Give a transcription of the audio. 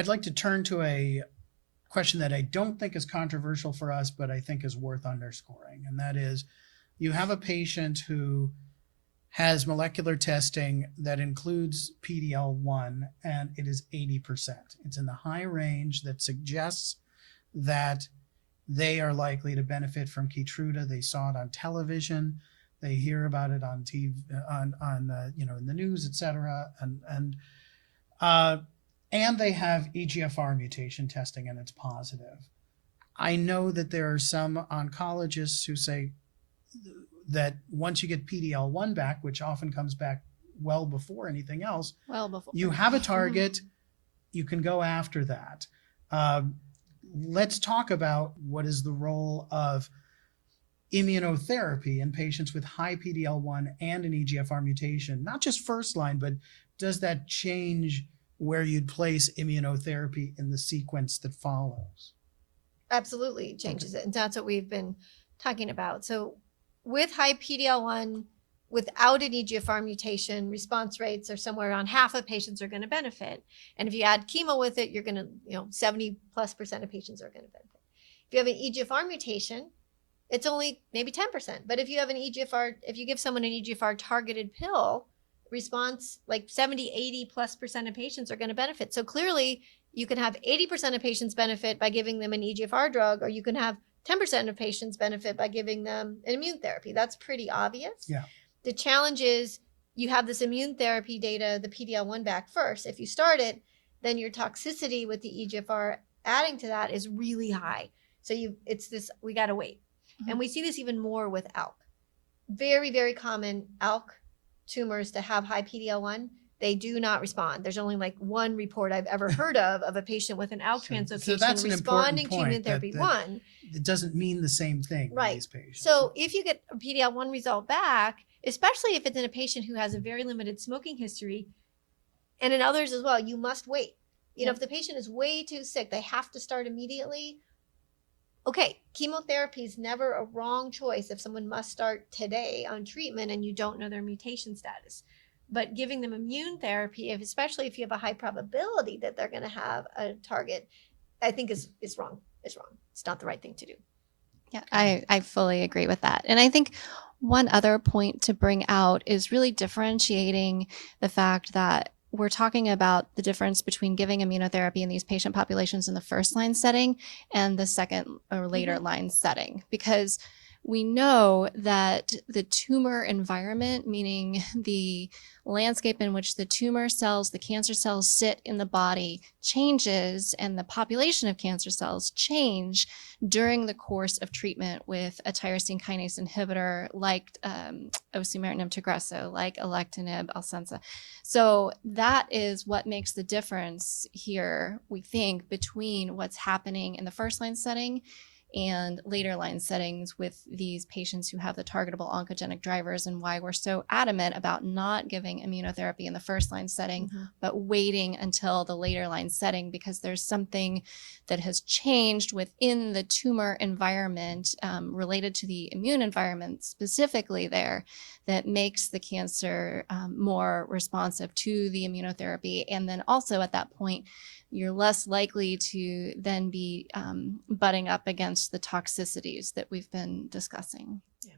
I'd like to turn to a question that I don't think is controversial for us, but I think is worth underscoring. And that is, you have a patient who has molecular testing that includes PDL1, and it is 80%. It's in the high range that suggests that they are likely to benefit from Keytruda. They saw it on television. They hear about it on TV, in the news, et cetera. And they have EGFR mutation testing, and it's positive. I know that there are some oncologists who say that once you get PDL1 back, which often comes back well before anything else, you have a target, you can go after that. Let's talk about what is the role of immunotherapy in patients with high PDL1 and an EGFR mutation, not just first line, but does that change where you'd place immunotherapy in the sequence that follows? Absolutely changes it. And that's what we've been talking about. So with high PDL1, without an EGFR mutation, response rates are somewhere around half of patients are going to benefit. And if you add chemo with it, you're going to, 70+% of patients are going to benefit. If you have an EGFR mutation, it's only maybe 10%. But if you have if you give someone an EGFR targeted pill, response, like 70-80+% of patients are going to benefit. So clearly you can have 80% of patients benefit by giving them an EGFR drug, or you can have 10% of patients benefit by giving them an immune therapy. That's pretty obvious. Yeah. The challenge is you have this immune therapy data, the PDL1 back first. If you start it, then your toxicity with the EGFR adding to that is really high. So we got to wait. Mm-hmm. And we see this even more with ALK. Very, very common ALK tumors to have high PDL1. They do not respond. There's only like one report I've ever heard of a patient with an ALK translocation responding to immunotherapy one. It doesn't mean the same thing in these patients. So if you get a PDL1 result back, especially if it's in a patient who has a very limited smoking history, and in others as well, you must wait. If the patient is way too sick, they have to start immediately. Okay, chemotherapy is never a wrong choice if someone must start today on treatment and you don't know their mutation status. But giving them immune therapy, especially if you have a high probability that they're going to have a target, I think is wrong. It's wrong. It's not the right thing to do. Yeah, I fully agree with that. And I think one other point to bring out is really differentiating the fact that we're talking about the difference between giving immunotherapy in these patient populations in the first line setting and the second or later line setting, because we know that the tumor environment, meaning the landscape in which the tumor cells, the cancer cells sit in the body, changes, and the population of cancer cells change during the course of treatment with a tyrosine kinase inhibitor like osimertinib Tagrisso, like alectinib Alcensa. So that is what makes the difference here, we think, between what's happening in the first line setting and later line settings with these patients who have the targetable oncogenic drivers, and why we're so adamant about not giving immunotherapy in the first line setting, but waiting until the later line setting, because there's something that has changed within the tumor environment related to the immune environment specifically there that makes the cancer more responsive to the immunotherapy. And then also at that point, you're less likely to then be butting up against the toxicities that we've been discussing. Yeah.